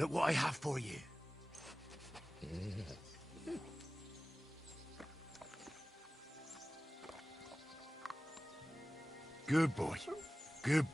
Look what I have for you. Good boy. Good.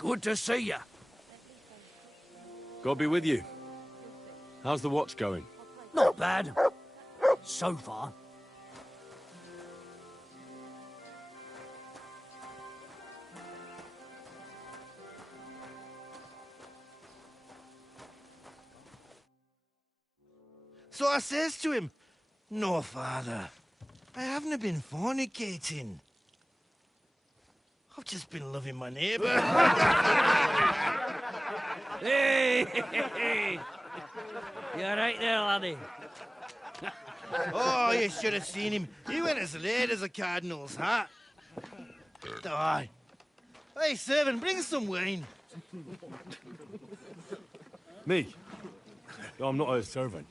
Good to see you. God be with you. How's the watch going? Not bad. So far. So I says to him, "No, father, I haven't been fornicating. I've just been loving my neighbour." Hey! You're right there, laddie. Oh, you should have seen him. He went as late as a cardinal's hat. Aye. Hey, servant, bring some wine. Me? I'm not a servant.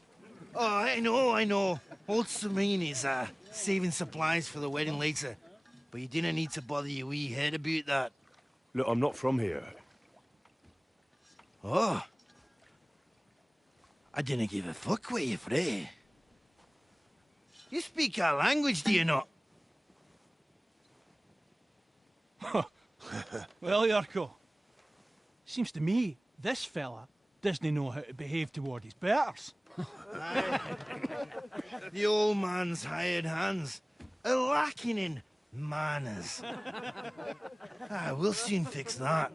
Oh, I know. Old Samine is saving supplies for the wedding later. But you didn't need to bother your wee head about that. Look, I'm not from here. Oh. I didn't give a fuck what you pray. You speak our language, do you not? Well, Yurko, seems to me this fella doesn't know how to behave toward his betters. The old man's hired hands are lacking in manners. We'll soon fix that.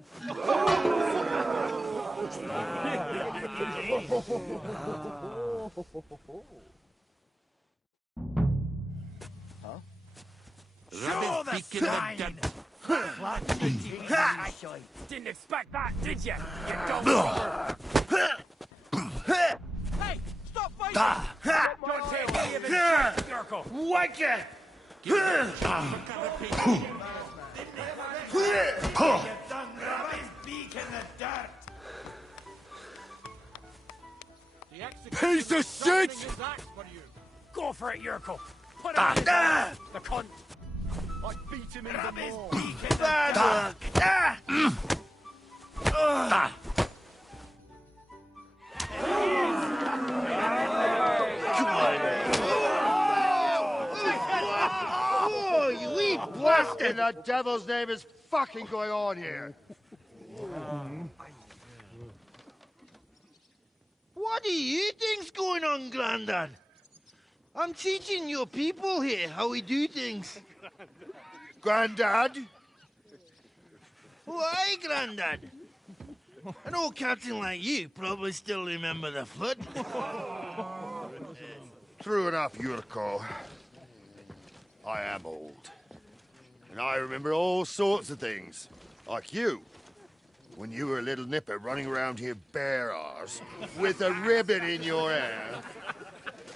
Sure, the sign! Didn't expect that, did you? You don't. Hey, stop fighting! Don't take any of it, Yurko. Whack it! Piece of shit! Go for it, Yurko. Put it on the cunt. I beat him Grab his more. beak in the Oh, you wee What in the devil's name is fucking going on here? What do you think's going on, Grandad? I'm teaching your people here how we do things. Grandad? Why, Grandad? An old captain like you probably still remember the flood. True enough, Yurko. I am old. And I remember all sorts of things. Like you. When you were a little nipper running around here bare arse, with a ribbon in your hair,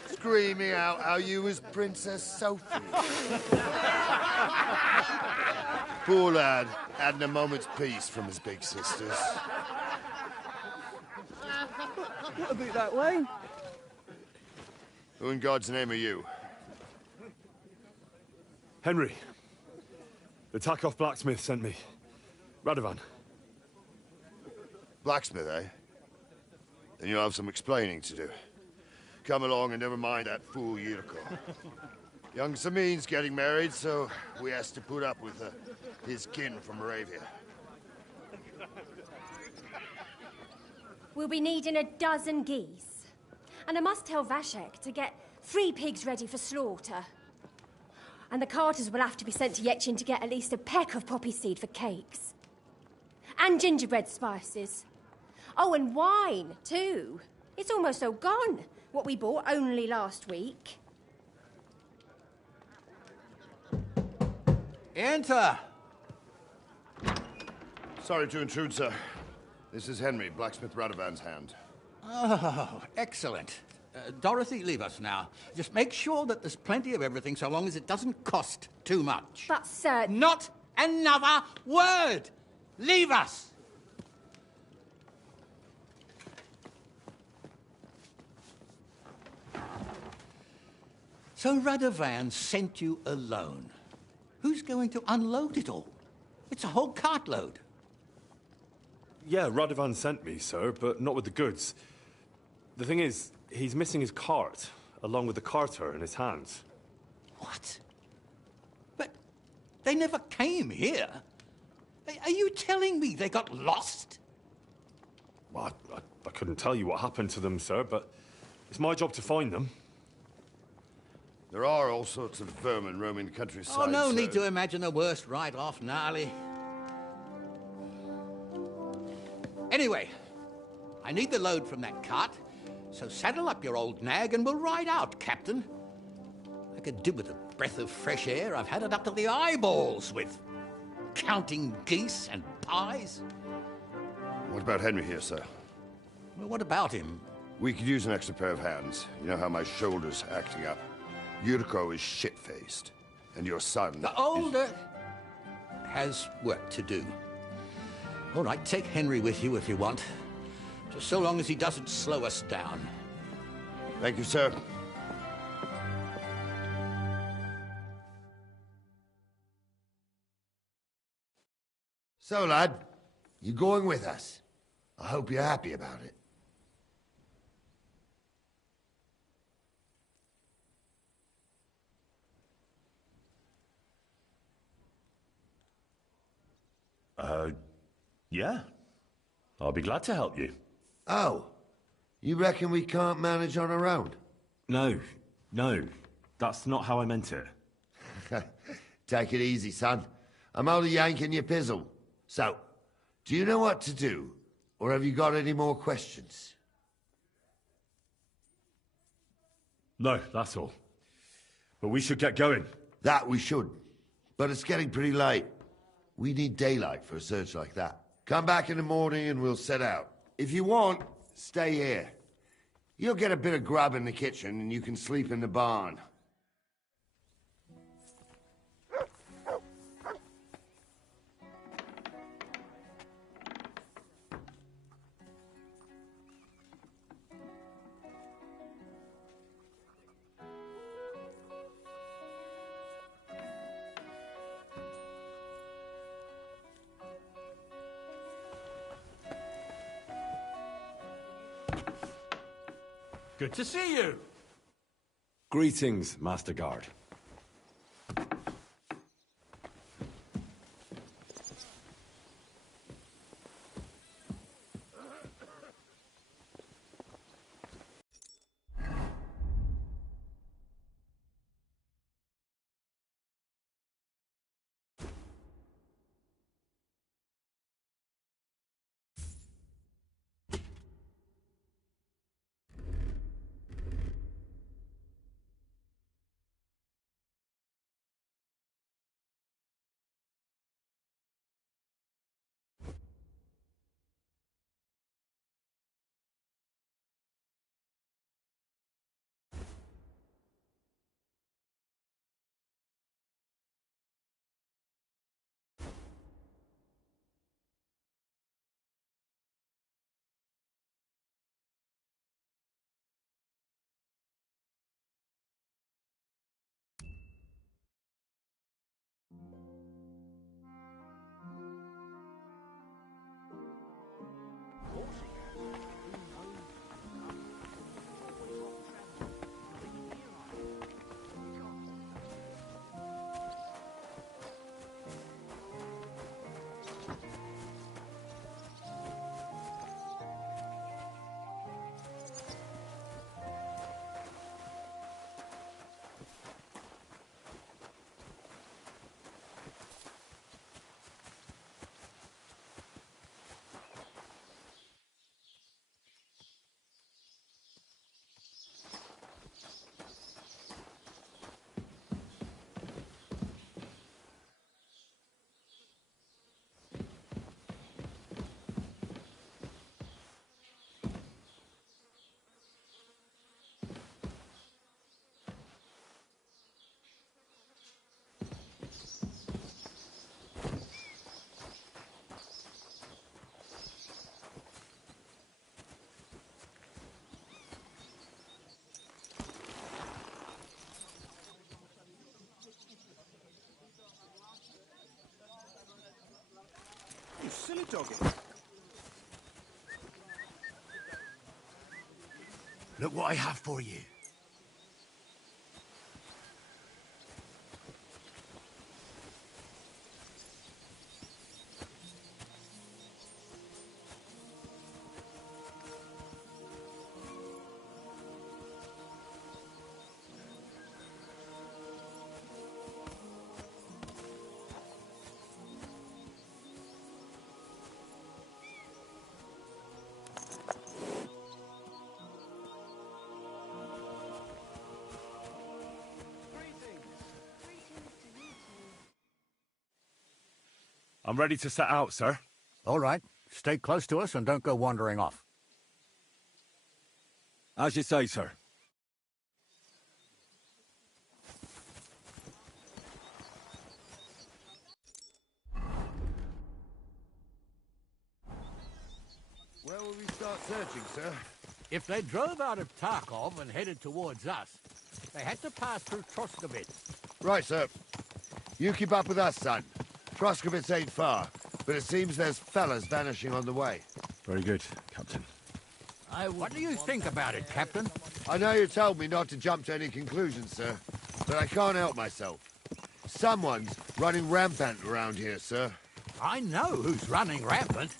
screaming out how you was Princess Sophie. Poor lad, hadn't a moment's peace from his big sisters. What about that wine? Who in God's name are you? Henry. The Takoff blacksmith sent me. Radovan. Blacksmith, eh? Then you'll have some explaining to do. Come along and never mind that fool Yurko. Young Samin's getting married, so we has to put up with his kin from Moravia. We'll be needing a dozen geese. And I must tell Vashek to get 3 pigs ready for slaughter. And the carters will have to be sent to Yetchin to get at least a peck of poppy seed for cakes. And gingerbread spices. Oh, and wine, too. It's almost all gone, what we bought only last week. Enter! Sorry to intrude, sir. This is Henry, blacksmith Radovan's hand. Oh, excellent. Dorothy, leave us now. Just make sure that there's plenty of everything so long as it doesn't cost too much. But, sir... Not another word! Leave us! So Radovan sent you alone. Who's going to unload it all? It's a whole cartload. Yeah, Radovan sent me, sir, but not with the goods. The thing is, he's missing his cart, along with the carter in his hands. What? But they never came here. Are you telling me they got lost? Well, I couldn't tell you what happened to them, sir, but it's my job to find them. There are all sorts of vermin roaming the countryside. Oh, no sir. need to imagine the worst right off, gnarly. Anyway, I need the load from that cart, so saddle up your old nag and we'll ride out, Captain. I could do with a breath of fresh air. I've had it up to the eyeballs with counting geese and pies. What about Henry here, sir? Well, what about him? We could use an extra pair of hands. You know how my shoulder's acting up. Yurko is shit-faced, and your son The older has work to do. All right, take Henry with you if you want. Just so long as he doesn't slow us down. Thank you, sir. So, lad, you going with us? I hope you're happy about it. Yeah. I'll be glad to help you. Oh, you reckon we can't manage on our own? No, that's not how I meant it. Take it easy, son. I'm only yanking your pizzle. So, do you know what to do? Or have you got any more questions? No, that's all. But we should get going. That we should. But it's getting pretty late. We need daylight for a search like that. Come back in the morning and we'll set out. If you want, stay here. You'll get a bit of grub in the kitchen and you can sleep in the barn. Good to see you. Greetings, Master Guard. You silly doggy. Look what I have for you. I'm ready to set out, sir. All right. Stay close to us and don't go wandering off. As you say, sir. Where will we start searching, sir? If they drove out of Tarkov and headed towards us, they had to pass through Troskovitz. Right, sir. You keep up with us, son. Troskovitz ain't far, but it seems there's fellas vanishing on the way. Very good, Captain. What do you think about it, Captain? I know you told me not to jump to any conclusions, sir, but I can't help myself. Someone's running rampant around here, sir. I know who's running rampant.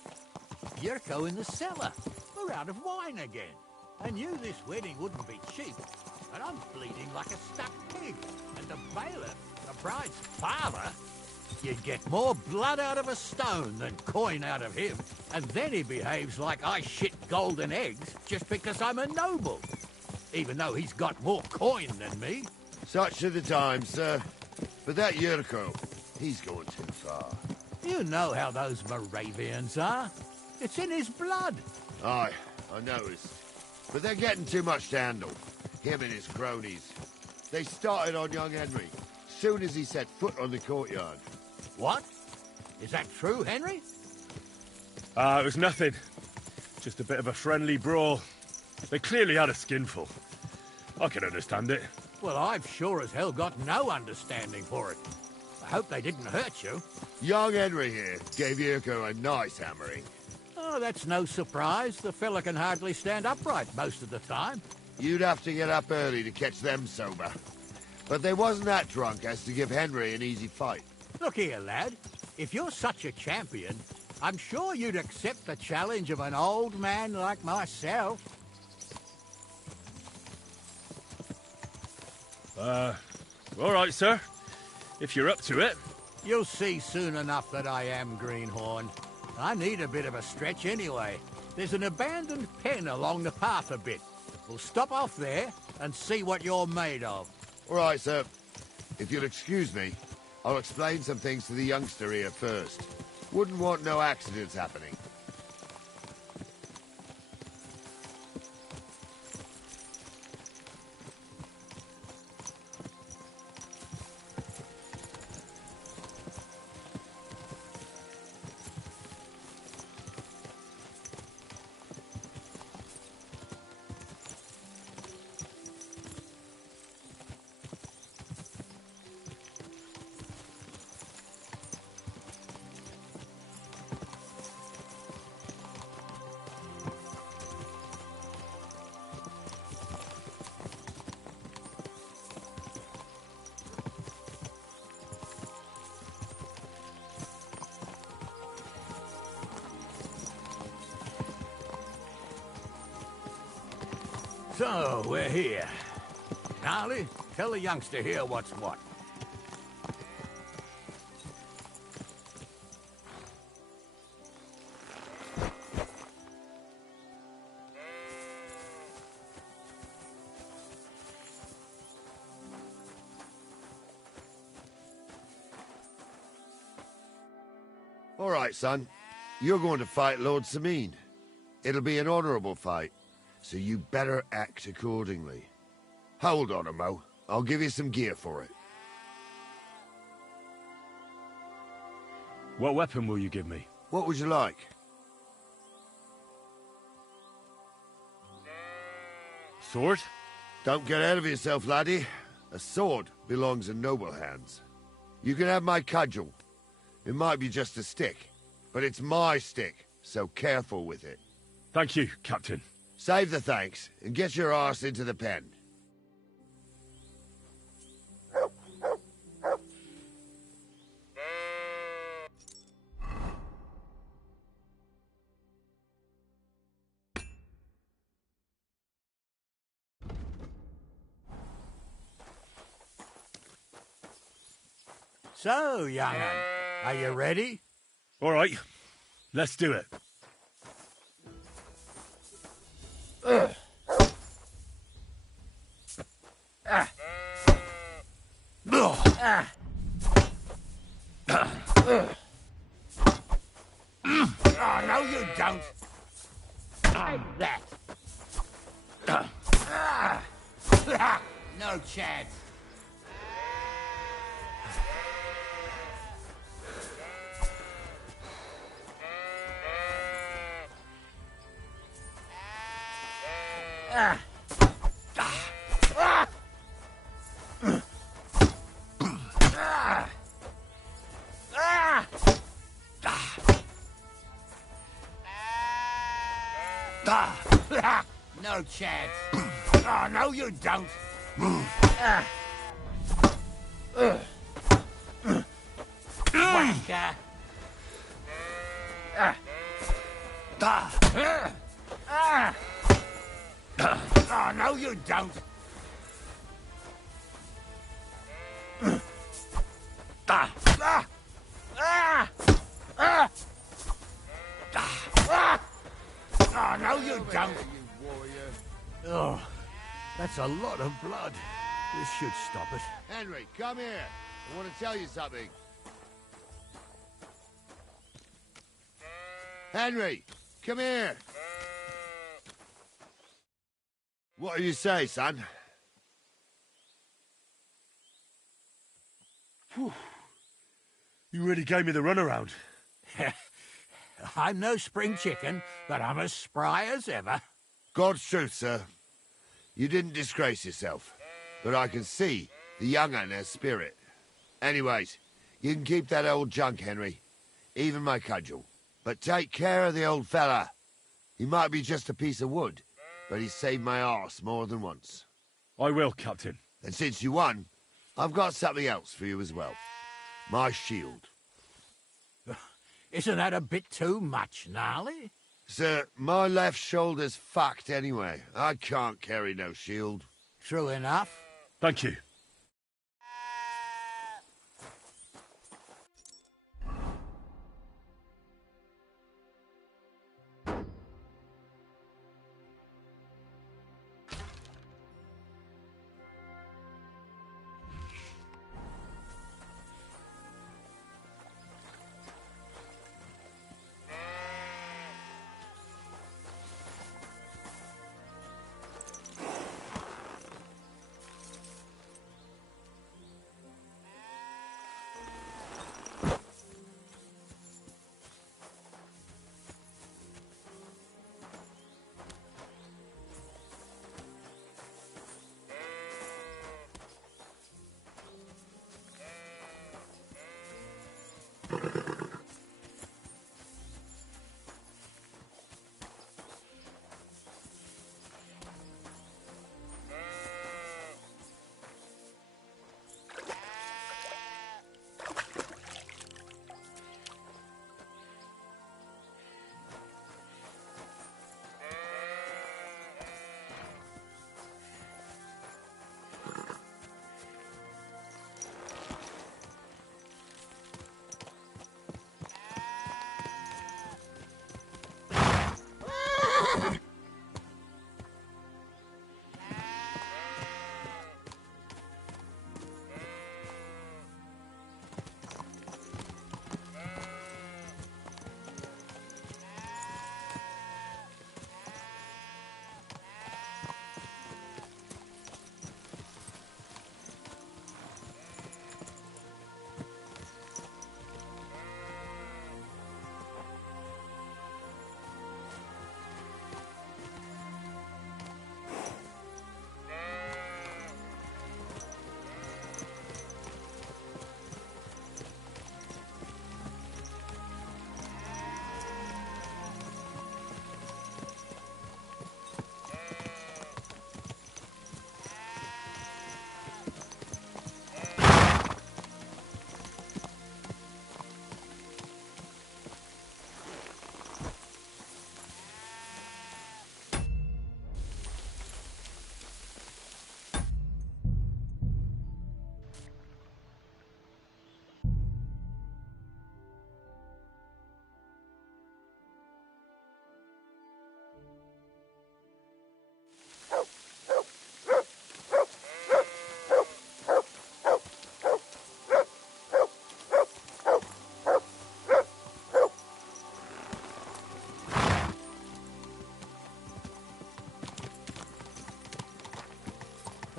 Yurko in the cellar. We're out of wine again. I knew this wedding wouldn't be cheap, but I'm bleeding like a stuck pig. And the bailiff, the bride's father, you'd get more blood out of a stone than coin out of him. And then he behaves like I shit golden eggs just because I'm a noble. Even though he's got more coin than me. Such are the times, sir. But that Yurko, he's going too far. You know how those Moravians are. It's in his blood. Aye, I noticed. But they're getting too much to handle. Him and his cronies. They started on young Henry, soon as he set foot on the courtyard. What? Is that true, Henry? It was nothing. Just a bit of a friendly brawl. They clearly had a skinful. I can understand it. Well, I've sure as hell got no understanding for it. I hope they didn't hurt you. Young Henry here gave Yurko a nice hammering. Oh, that's no surprise. The fella can hardly stand upright most of the time. You'd have to get up early to catch them sober. But they wasn't that drunk as to give Henry an easy fight. Look here, lad. If you're such a champion, I'm sure you'd accept the challenge of an old man like myself. All right, sir. If you're up to it. You'll see soon enough that I am Greenhorn. I need a bit of a stretch anyway. There's an abandoned pen along the path a bit. We'll stop off there and see what you're made of. All right, sir. If you'll excuse me, I'll explain some things to the youngster here first. Wouldn't want no accidents happening. So, we're here. Gnarly, tell the youngster here what's what. All right, son. You're going to fight Lord Sameen. It'll be an honorable fight, so you better act accordingly. Hold on, Mo. I'll give you some gear for it. What weapon will you give me? What would you like? Sword? Don't get ahead of yourself, laddie. A sword belongs in noble hands. You can have my cudgel. It might be just a stick, but it's my stick, so careful with it. Thank you, Captain. Save the thanks, and get your arse into the pen. So, young'un, are you ready? All right, let's do it. No chance. No chance. Oh, no, you don't. Wanker. Oh, no, you don't. Oh, no, you don't. Oh, that's a lot of blood. This should stop it. Henry, come here. I want to tell you something. Henry, come here. What do you say, son? You really gave me the runaround. I'm no spring chicken, but I'm as spry as ever. God's truth, sir. You didn't disgrace yourself, but I can see the young un has spirit. Anyways, you can keep that old junk, Henry. Even my cudgel. But take care of the old fella. He might be just a piece of wood, but he saved my arse more than once. I will, Captain. And since you won, I've got something else for you as well. My shield. Isn't that a bit too much, Gnarly? Sir, my left shoulder's fucked anyway. I can't carry no shield. True enough. Thank you.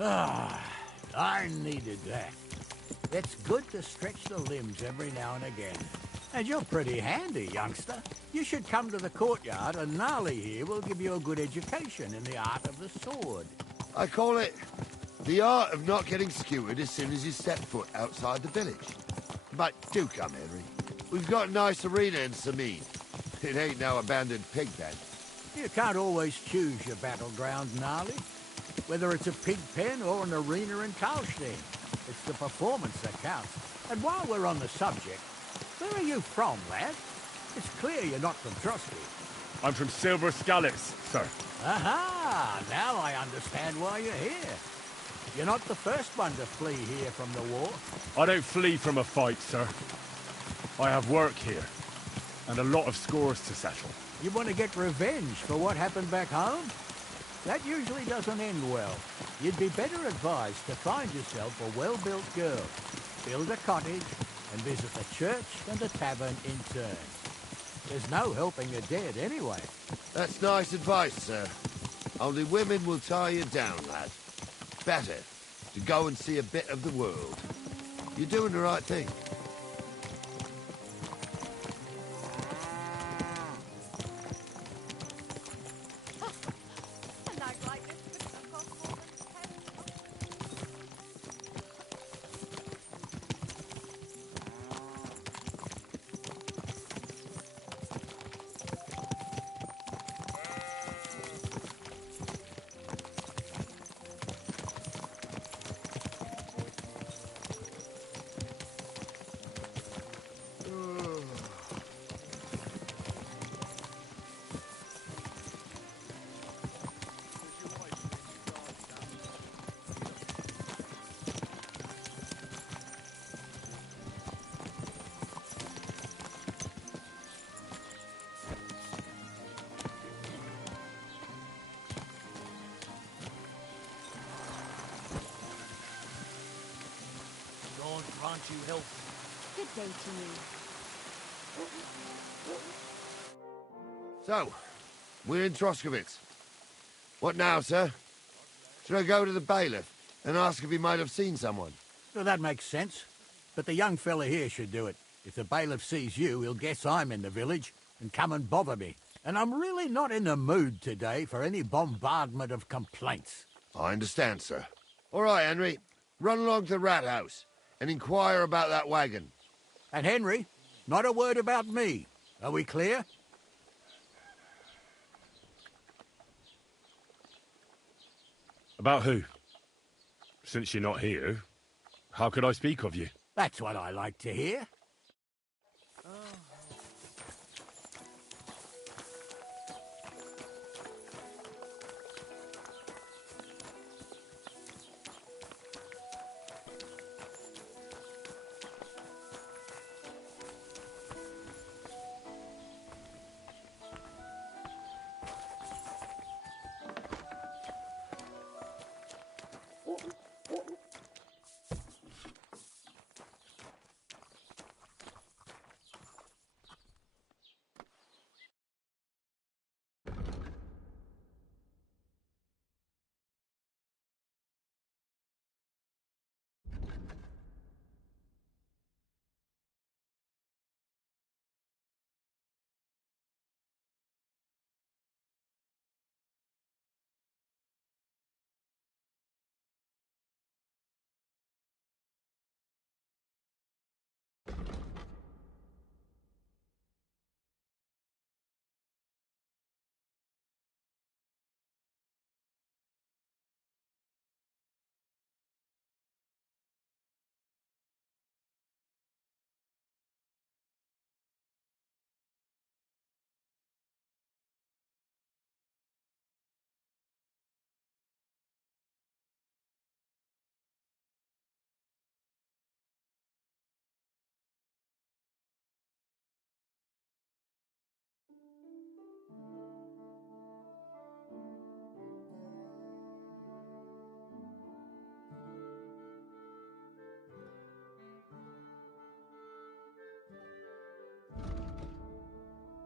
Ah, I needed that. It's good to stretch the limbs every now and again. And you're pretty handy, youngster. You should come to the courtyard, and Gnarly here will give you a good education in the art of the sword. I call it the art of not getting skewered as soon as you step foot outside the village. But do come, Henry. We've got a nice arena in Sameen. It ain't no abandoned pig pen. You can't always choose your battleground, Gnarly. Whether it's a pig pen or an arena in Karlstein, it's the performance that counts. And while we're on the subject, where are you from, lad? It's clear you're not from Trotsky. I'm from Silver Scallops, sir. Aha! Now I understand why you're here. You're not the first one to flee here from the war. I don't flee from a fight, sir. I have work here, and a lot of scores to settle. You want to get revenge for what happened back home? That usually doesn't end well. You'd be better advised to find yourself a well-built girl, build a cottage, and visit the church and the tavern in turn. There's no helping the dead anyway. That's nice advice, sir. Only women will tie you down, lad. Better to go and see a bit of the world. You're doing the right thing. Grant you help. Good day to you. So, we're in Troskowitz. What now, sir? Should I go to the bailiff and ask if he might have seen someone? Well, that makes sense. But the young fella here should do it. If the bailiff sees you, he'll guess I'm in the village and come and bother me. And I'm really not in the mood today for any bombardment of complaints. I understand, sir. All right, Henry. Run along to the rat house and inquire about that wagon. And Henry, not a word about me. Are we clear? About who? Since you're not here, how could I speak of you? That's what I like to hear.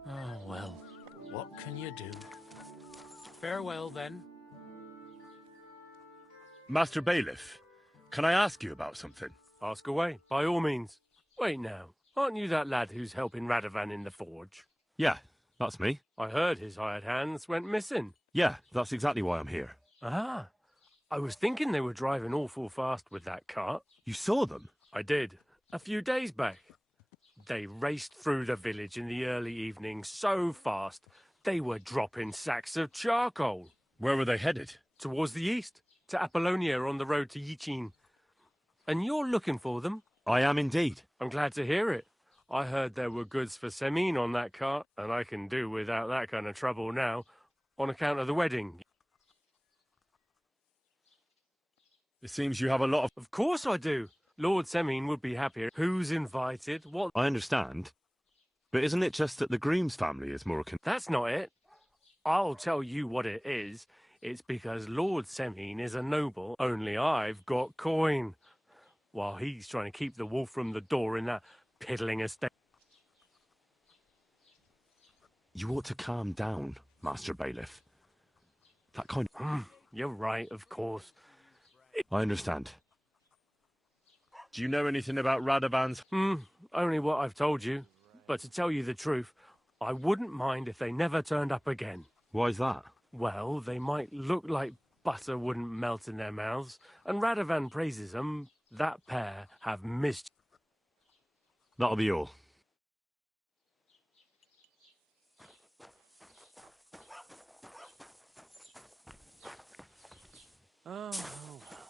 Oh, well, what can you do? Farewell, then. Master Bailiff, can I ask you about something? Ask away, by all means. Wait now, aren't you that lad who's helping Radovan in the forge? Yeah, that's me. I heard his hired hands went missing. Yeah, that's exactly why I'm here. Ah, I was thinking they were driving awful fast with that cart. You saw them? I did, a few days back. They raced through the village in the early evening so fast, they were dropping sacks of charcoal. Where were they headed? Towards the east, to Apollonia on the road to Yichin. And you're looking for them? I am indeed. I'm glad to hear it. I heard there were goods for Semine on that cart, and I can do without that kind of trouble now, on account of the wedding. It seems you have a lot of... Of course I do. Lord Semine would be happier. Who's invited? What? I understand. But isn't it just that the groom's family is more... That's not it. I'll tell you what it is. It's because Lord Semine is a noble, only I've got coin. While he's trying to keep the wolf from the door in that piddling estate. You ought to calm down, Master Bailiff. That kind of... You're right, of course. I understand. Do you know anything about Radovan's... Only what I've told you. But to tell you the truth, I wouldn't mind if they never turned up again. Why's that? Well, they might look like butter wouldn't melt in their mouths, and Radovan praises them. That pair have missed. That'll be all. Oh, well.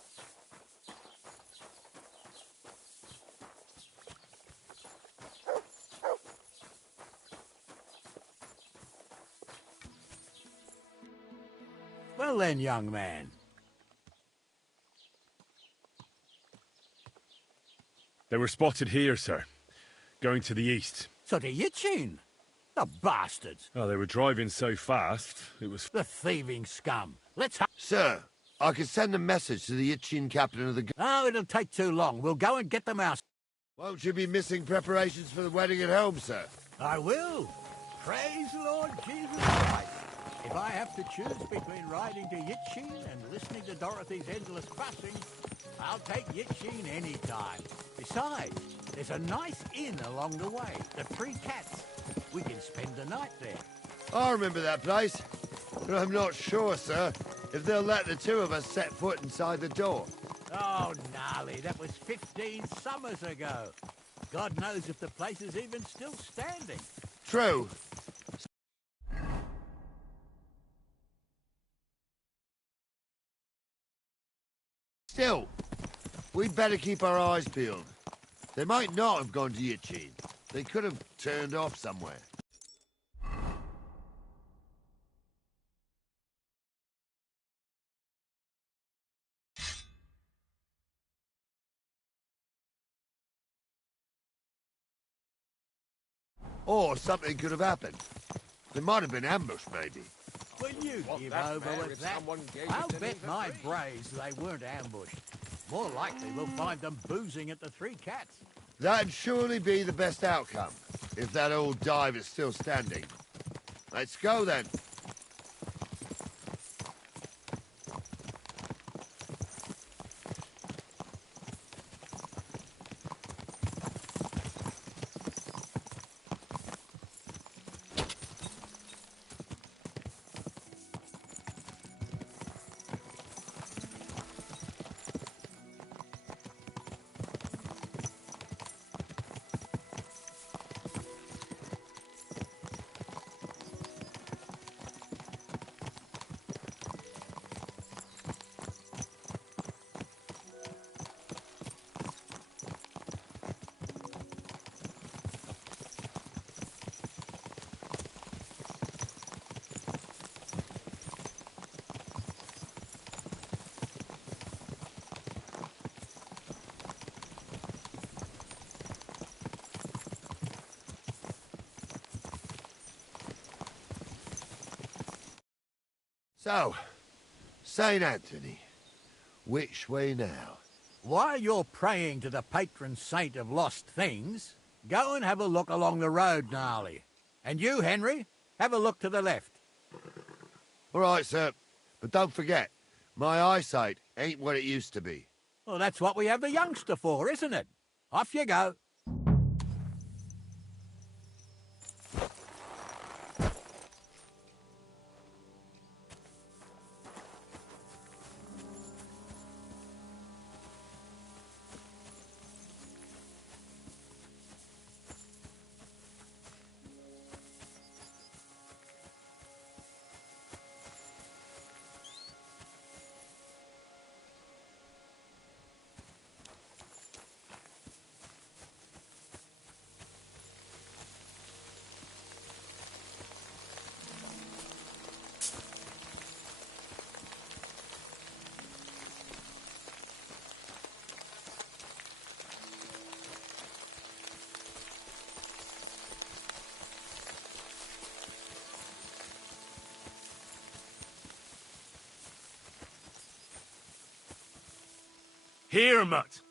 Well then, young man. They were spotted here, sir. Going to the east. So to Yichin? The bastards. Oh, they were driving so fast, it was... The thieving scum. Let's Sir, I can send a message to the Yichin captain of the... Oh, it'll take too long. We'll go and get them out. Won't you be missing preparations for the wedding at home, sir? I will. Praise the Lord Jesus Christ. If I have to choose between riding to Yichin and listening to Dorothy's endless fussing, I'll take Yichin any time. Besides, there's a nice inn along the way, the Three Cats. We can spend the night there. I remember that place, but I'm not sure, sir, if they'll let the two of us set foot inside the door. Oh, gnarly, that was 15 summers ago. God knows if the place is even still standing. True. Still, we'd better keep our eyes peeled. They might not have gone to Yichin. They could have turned off somewhere. Or something could have happened. They might have been ambushed, maybe. Will you give over with that? I'll bet my brains they weren't ambushed. More likely we'll find them boozing at the Three Cats. That'd surely be the best outcome, if that old dive is still standing. Let's go, then. So, St. Anthony, which way now? While you're praying to the patron saint of lost things, go and have a look along the road, Gnarly. And you, Henry, have a look to the left. All right, sir. But don't forget, my eyesight ain't what it used to be. Well, that's what we have the youngster for, isn't it? Off you go. Here, mutt.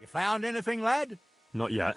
You found anything, lad? Not yet.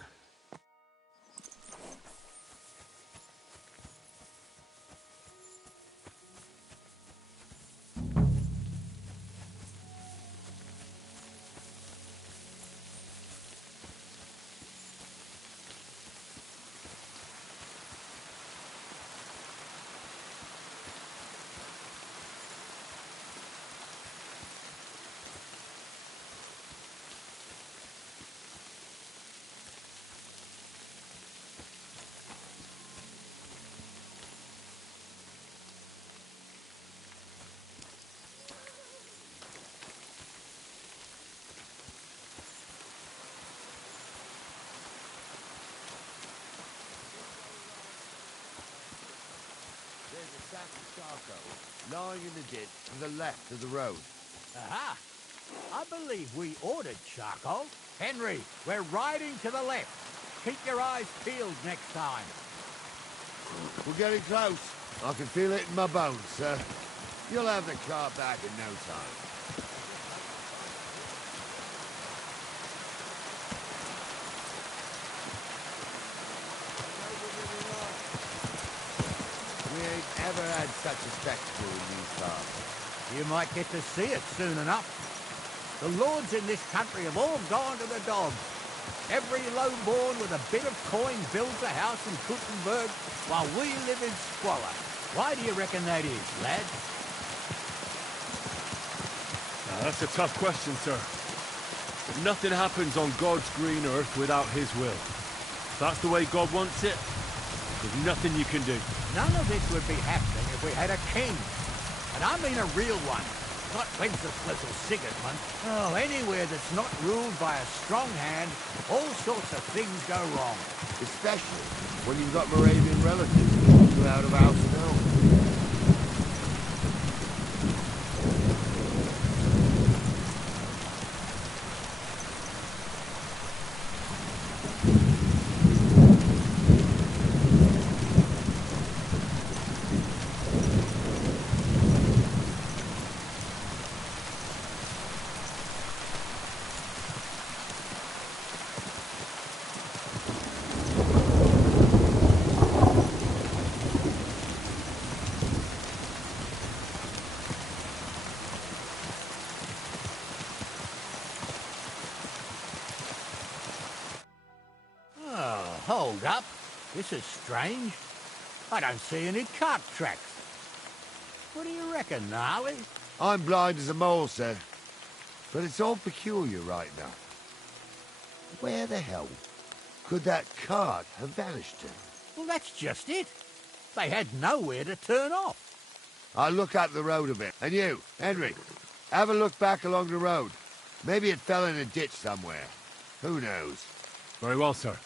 There's a sack of charcoal lying in the ditch to the left of the road. Aha! I believe we ordered charcoal. Henry, we're riding to the left. Keep your eyes peeled next time. We're getting close. I can feel it in my bones, sir. You'll have the car back in no time. We ain't ever had such a spectacle in these cars. You might get to see it soon enough. The lords in this country have all gone to the dogs. Every lowborn with a bit of coin builds a house in Kuttenberg while we live in squalor. Why do you reckon that is, lads? That's a tough question, sir. But nothing happens on God's green earth without his will. If that's the way God wants it, there's nothing you can do. None of this would be happening if we had a king. And I mean a real one. Not Wenceslas or Sigismund. Oh, anywhere that's not ruled by a strong hand, all sorts of things go wrong. Especially when you've got Moravian relatives who out of house and home. this is strange. I don't see any cart tracks. What do you reckon, Gnarly? I'm blind as a mole, sir. But it's all peculiar right now. Where the hell could that cart have vanished to? Well, that's just it. They had nowhere to turn off. I'll look up the road a bit. And you, Henry, have a look back along the road. Maybe it fell in a ditch somewhere. Who knows? Very well, sir.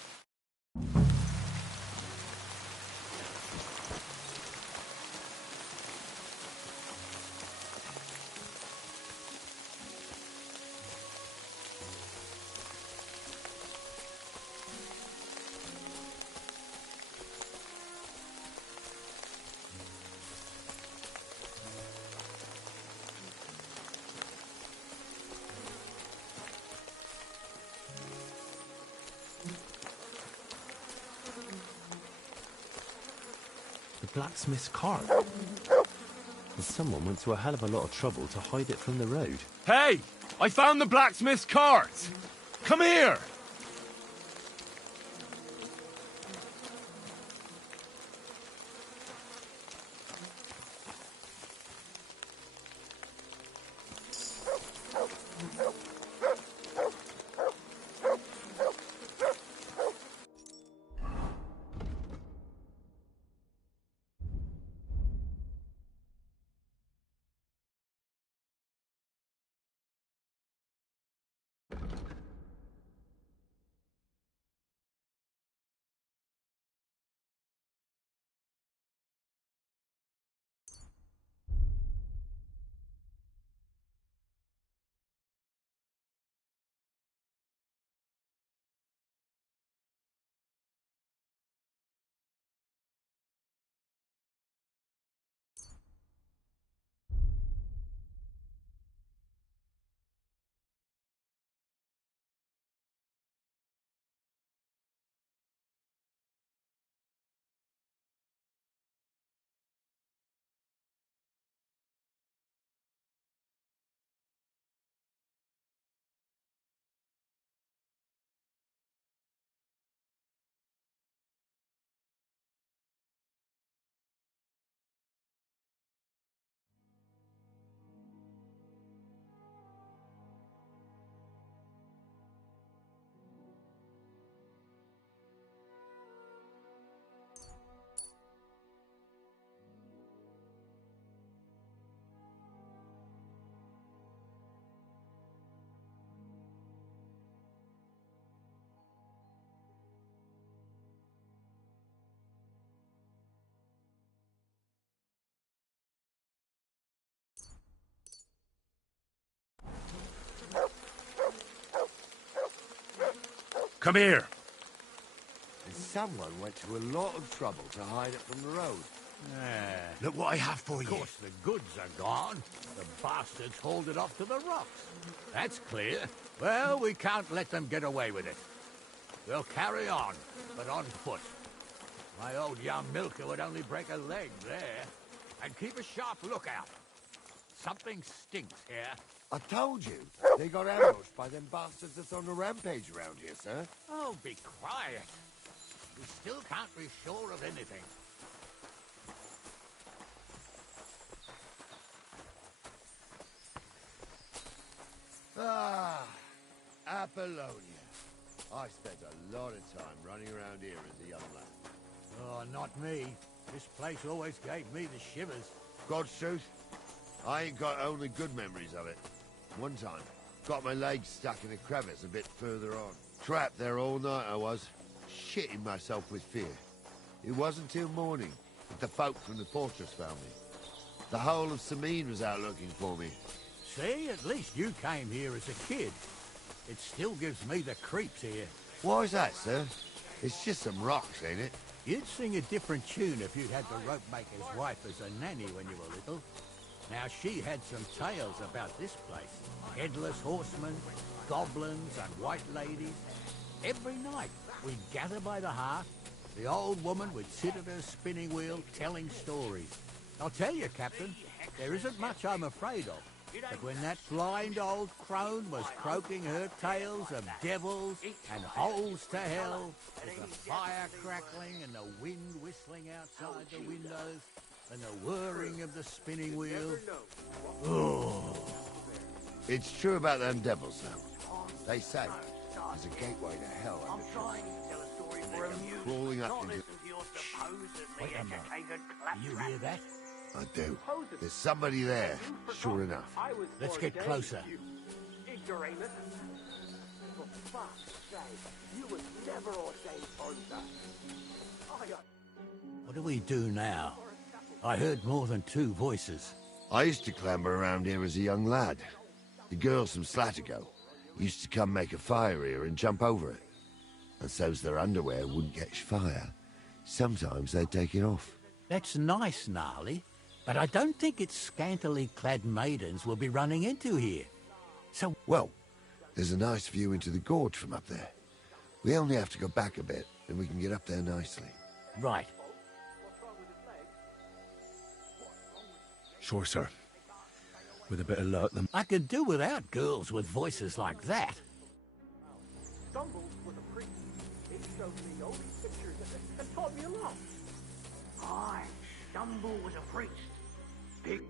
Blacksmith's cart. And someone went to a hell of a lot of trouble to hide it from the road. Hey! I found the blacksmith's cart! Come here! Come here. And someone went to a lot of trouble to hide it from the road. Look what I have for Of you. course, the goods are gone. The bastards hauled it off to the rocks. That's clear. Well, we can't let them get away with it. We'll carry on, but on foot. My old young milker would only break a leg there. And keep a sharp lookout. Something stinks here. I told you, they got ambushed by them bastards that's on the rampage around here, sir. Oh, be quiet. We still can't be sure of anything. Ah, Apollonia. I spent a lot of time running around here as a young lad. Oh, not me. This place always gave me the shivers. God's truth, I ain't got only good memories of it. One time, got my legs stuck in a crevice a bit further on. Trapped there all night I was, shitting myself with fear. It wasn't till morning that the folk from the fortress found me. The whole of Sameen was out looking for me. See, at least you came here as a kid. It still gives me the creeps here. Why's that, sir? It's just some rocks, ain't it? You'd sing a different tune if you'd had the rope maker's wife as a nanny when you were little. Now, she had some tales about this place. Headless horsemen, goblins and white ladies. Every night, we'd gather by the hearth. The old woman would sit at her spinning wheel telling stories. I'll tell you, Captain, there isn't much I'm afraid of. But when that blind old crone was croaking her tales of devils and holes to hell, with the fire crackling and the wind whistling outside the windows, and the whirring of the spinning wheel... Oh. It's true about them devils, though. They say there's a gateway to hell underground. Crawling up into... Wait a minute. Do you hear that? I do. There's somebody there, sure enough. Let's get closer. What do we do now? I heard more than two voices. I used to clamber around here as a young lad. The girls from Slattergo used to come make a fire here and jump over it. And so's their underwear wouldn't catch fire, sometimes they'd take it off. That's nice, Gnarly, but I don't think it's scantily clad maidens we'll be running into here. So... Well, there's a nice view into the gorge from up there. We only have to go back a bit, and we can get up there nicely. Right. Sure, sir. With a bit of luck, them... I could do without girls with voices like that. Stumbles was a priest. He showed me all these pictures and taught me a lot. Aye, Stumble was a priest. Big...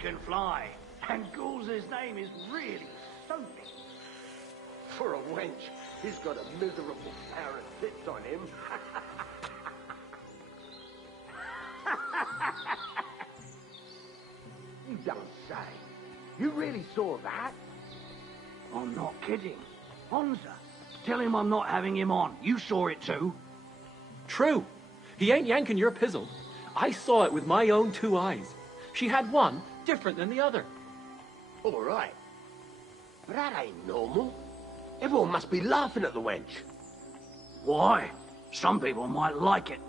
Can fly, and Ghoul's name is really something. For a wench, he's got a miserable pair of tits on him. You don't say. You really saw that? I'm not kidding. Honza, tell him I'm not having him on. You saw it too. True. He ain't yanking your pizzle. I saw it with my own two eyes. She had one different than the other. All right. But that ain't normal. Everyone must be laughing at the wench. Why? Some people might like it.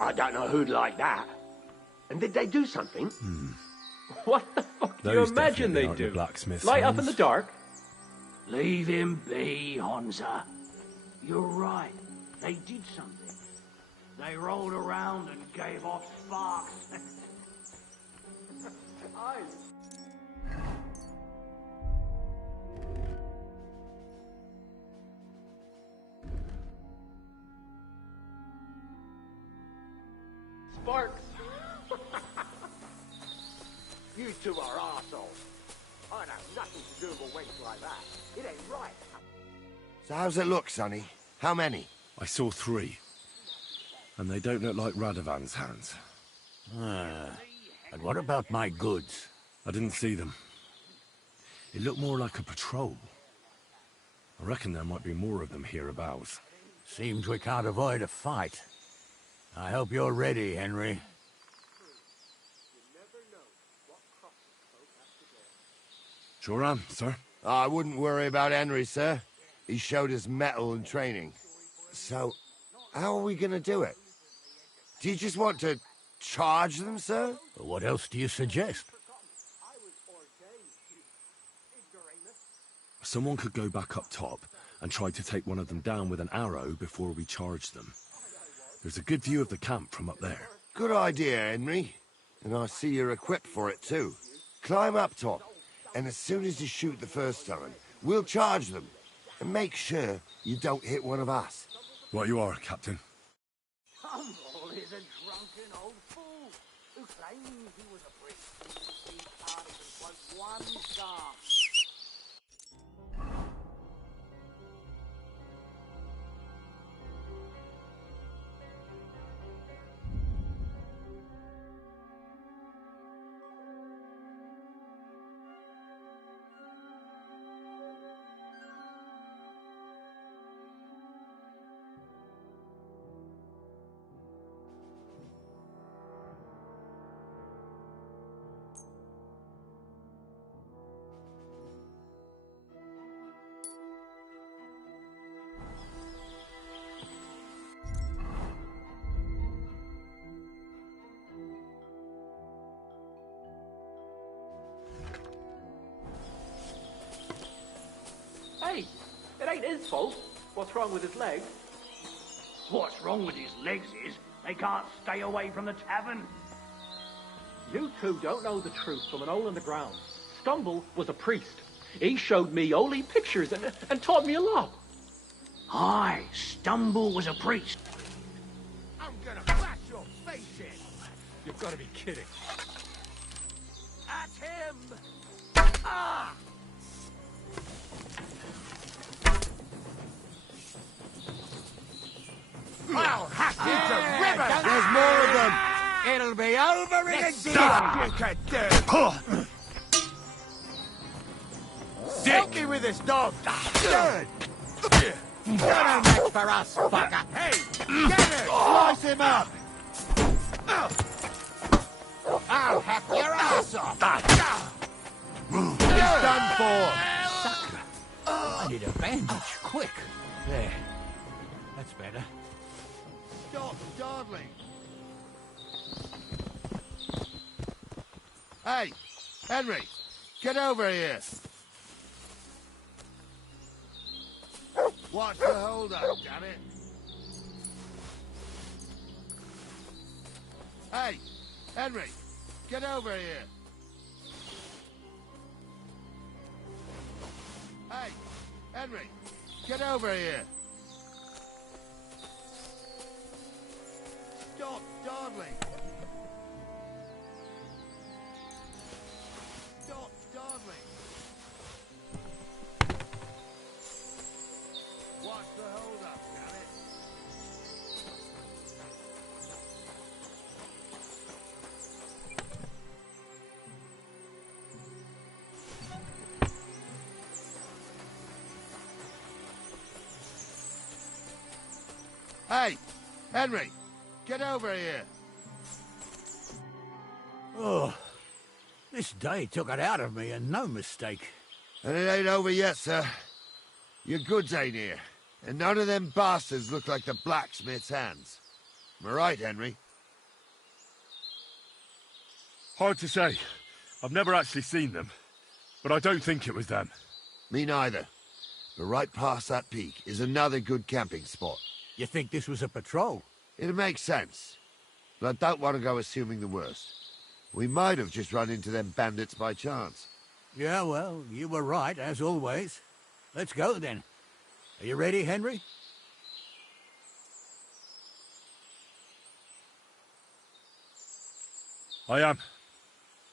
I don't know who'd like that. And did they do something? What the fuck do you imagine they do? Light up in the dark? Leave him be, Honza. You're right. They did something. They rolled around and gave off sparks. Sparks. You two are arseholes. I'd have nothing to do with a wench like that. It ain't right. So how's it look, Sonny? How many? I saw 3. And they don't look like Radovan's hands. And what about my goods? I didn't see them. It looked more like a patrol. I reckon there might be more of them hereabouts. Seems we can't avoid a fight. I hope you're ready, Henry. Sure am, sir. I wouldn't worry about Henry, sir. He showed us mettle and training. So, how are we gonna do it? Do you just want to charge them, sir? What else do you suggest? Someone could go back up top and try to take one of them down with an arrow before we charge them. There's a good view of the camp from up there. Good idea, Henry. And I see you're equipped for it, too. Climb up top, and as soon as you shoot the first time, we'll charge them. And make sure you don't hit one of us. Right you are, Captain. Humble is a drunken old fool who claims he was a priest. He hardly can quote one psalm. his fault. What's wrong with his legs? What's wrong with his legs is they can't stay away from the tavern. You two don't know the truth from an hole in the ground. Stumble was a priest. He showed me holy pictures and taught me a lot. Aye, Stumble was a priest. I'm gonna bash your face in. You've got to be kidding. At him! Ah! I'll hack you to ribbons! There's more of them! It'll be over in a See deal! what you can do! Help me with this dog! Good! You're no match for us, fucker! Hey! Get him! Slice him up! I'll hack your ass off! He's done for! Sucker! I need a bandage, quick! There. That's better. Stop dawdling! Hey! Henry! Get over here! What's the hold up, damn it? Hey! Henry! Get over here! Hey! Henry! Get over here! Stop dawdling! Stop dawdling! What's the hold up, damn it? Hey! Henry! Get over here! Oh, this day took it out of me, and no mistake. And it ain't over yet, sir. Your goods ain't here. And none of them bastards look like the blacksmith's hands. Am I right, Henry? Hard to say. I've never actually seen them. But I don't think it was them. Me neither. But right past that peak is another good camping spot. You think this was a patrol? It makes sense. But I don't want to go assuming the worst. We might have just run into them bandits by chance. Yeah, well, you were right, as always. Let's go, then. Are you ready, Henry? I am.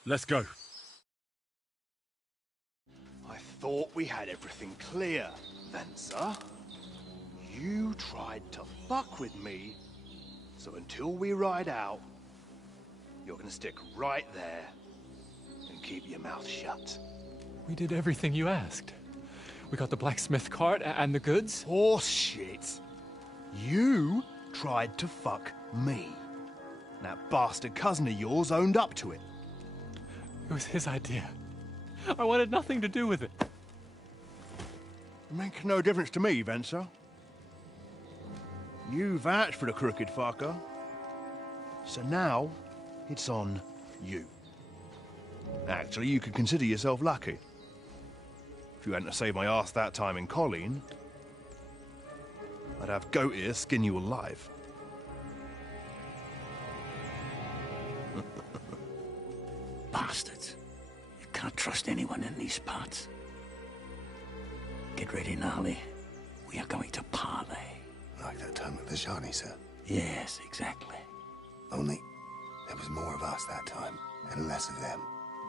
Let's go. I thought we had everything clear, Venser. You tried to fuck with me, so until we ride out, you're gonna stick right there and keep your mouth shut. We did everything you asked. We got the blacksmith cart and the goods. Horse shit. You tried to fuck me. That bastard cousin of yours owned up to it. It was his idea. I wanted nothing to do with it. Make no difference to me, Venser. You vouched for the crooked fucker. So now, it's on you. Actually, you could consider yourself lucky. If you hadn't saved my ass that time in Colleen, I'd have goat ear skin you alive. Bastards. You can't trust anyone in these parts. Get ready, Gnarly. We are going to parley. Like that time with the Shani, sir? Yes, exactly. Only there was more of us that time, and less of them.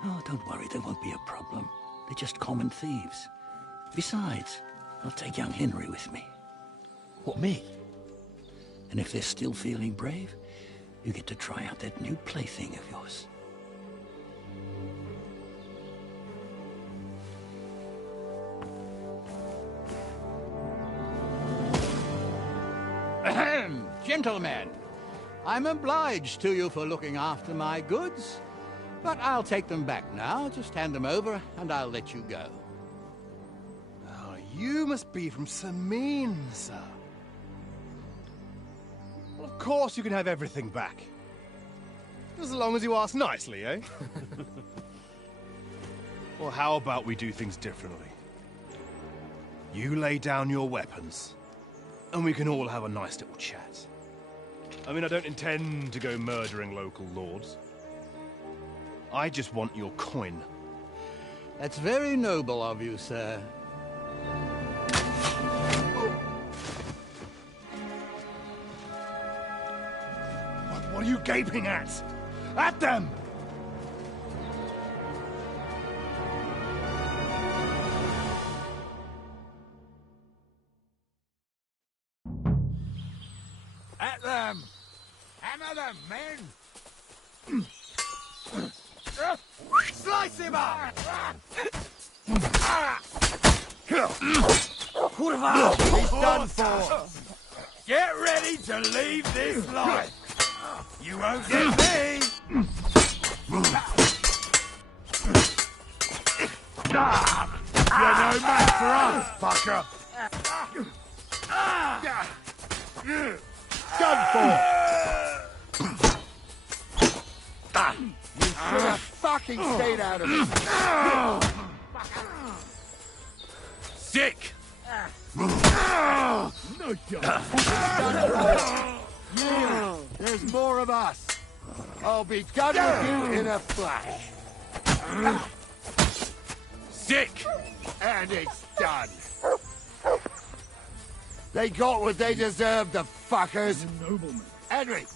Oh, don't worry, there won't be a problem. They're just common thieves. Besides, I'll take young Henry with me. What, me? And if they're still feeling brave, you get to try out that new plaything of yours. Ahem, gentlemen. I'm obliged to you for looking after my goods, but I'll take them back now. Just hand them over, and I'll let you go. Oh, you must be from Samin, sir. Well, of course you can have everything back. As long as you ask nicely, eh? Well, how about we do things differently? You lay down your weapons, and we can all have a nice little chat. I mean, I don't intend to go murdering local lords. I just want your coin. That's very noble of you, sir. What are you gaping at? At them! At them! Hammer them, men! Slice him up! Kurva! He's done for! Get ready to leave this life! You won't get me! You're no match for us, fucker! Done for! You should have fucking stayed out of it! Sick! No yeah, there's more of us. I'll be done with you in a flash. Sick! And it's done. They got what they deserved, the fuckers. Henry!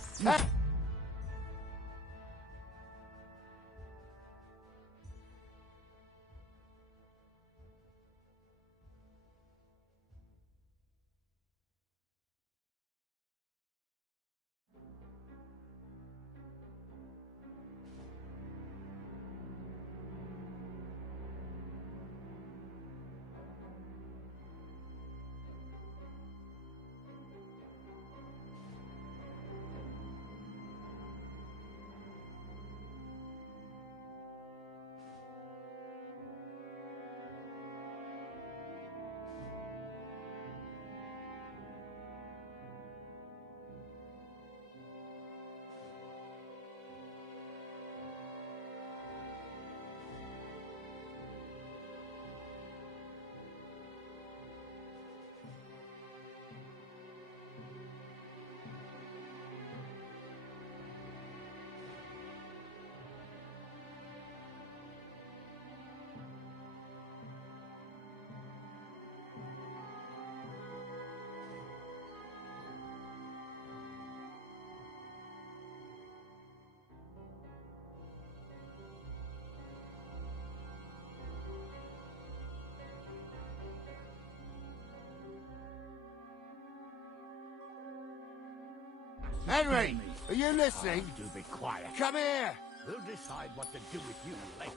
Henry, are you listening? Do be quiet. Come here! We'll decide what to do with you later.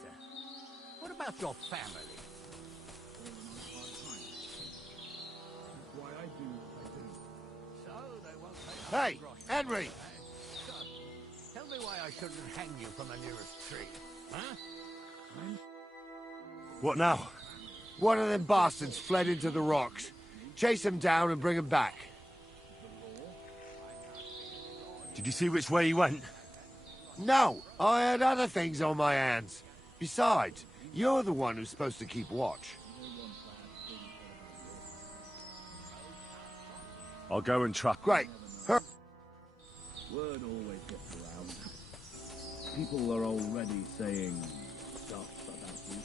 What about your family? So they won't take Hey, Henry! Tell me why I shouldn't hang you from the nearest tree, huh? What now? One of them bastards fled into the rocks. Chase him down and bring him back. Did you see which way he went? No, I had other things on my hands. Besides, you're the one who's supposed to keep watch. I'll go and track. Great. Word always gets around. People are already saying stuff about you.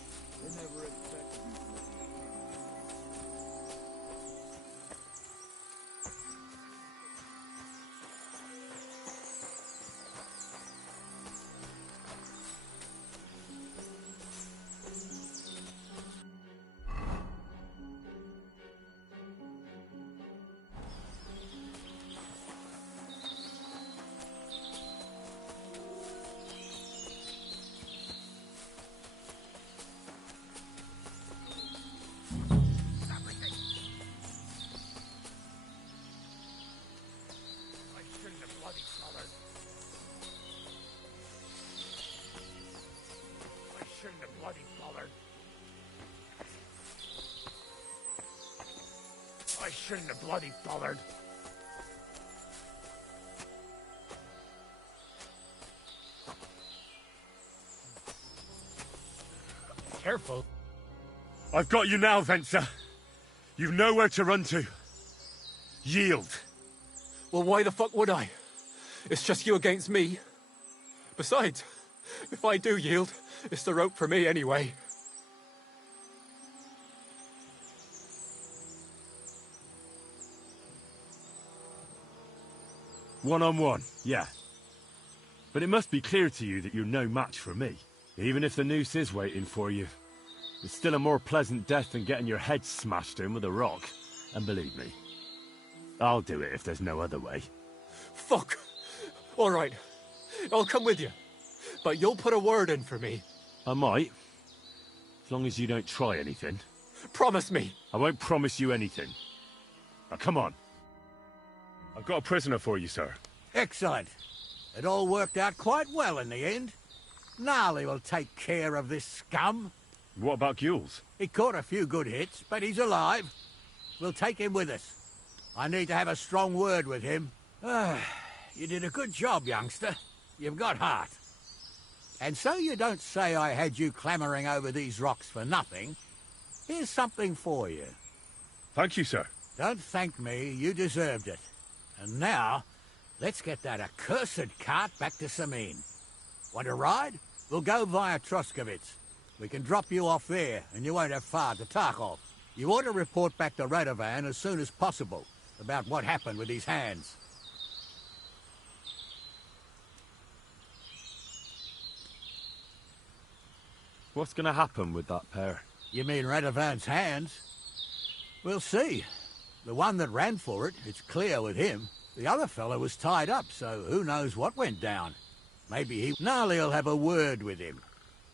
They never expect you to. I shouldn't have bloody bothered. Careful. I've got you now, Venser. You've nowhere to run to. Yield. Well, why the fuck would I? It's just you against me. Besides, if I do yield, it's the rope for me anyway. One-on-one, yeah. But it must be clear to you that you're no match for me. Even if the noose is waiting for you, it's still a more pleasant death than getting your head smashed in with a rock. And believe me, I'll do it if there's no other way. Fuck! All right, I'll come with you. But you'll put a word in for me. I might. As long as you don't try anything. Promise me. I won't promise you anything. Now, come on. I've got a prisoner for you, sir. Excellent. It all worked out quite well in the end. Gnarly will take care of this scum. What about Gules? He caught a few good hits, but he's alive. We'll take him with us. I need to have a strong word with him. You did a good job, youngster. You've got heart. And so you don't say I had you clambering over these rocks for nothing. Here's something for you. Thank you, sir. Don't thank me. You deserved it. And now, let's get that accursed cart back to Sameen. Want to ride? We'll go via Troskovitz. We can drop you off there, and you won't have far to Tarkov. You ought to report back to Radovan as soon as possible about what happened with his hands. What's going to happen with that pair? You mean Radovan's hands? We'll see. The one that ran for it, it's clear with him. The other fellow was tied up, so who knows what went down. Maybe Gnarly'll have a word with him,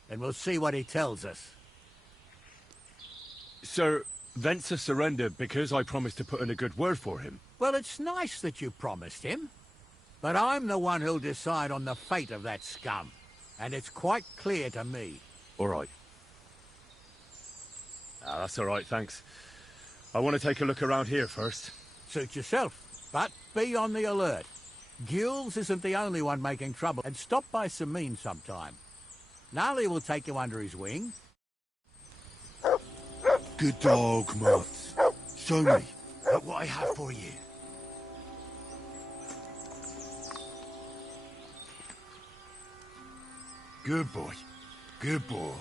and we'll see what he tells us. Sir, Venser surrendered because I promised to put in a good word for him. Well, it's nice that you promised him, but I'm the one who'll decide on the fate of that scum, and it's quite clear to me. All right. That's all right, thanks. I want to take a look around here first. Suit yourself, but be on the alert. Gules isn't the only one making trouble, and stop by Sameen sometime. Gnarly will take you under his wing. Good dog, Mats. Show me what I have for you. Good boy. Good boy.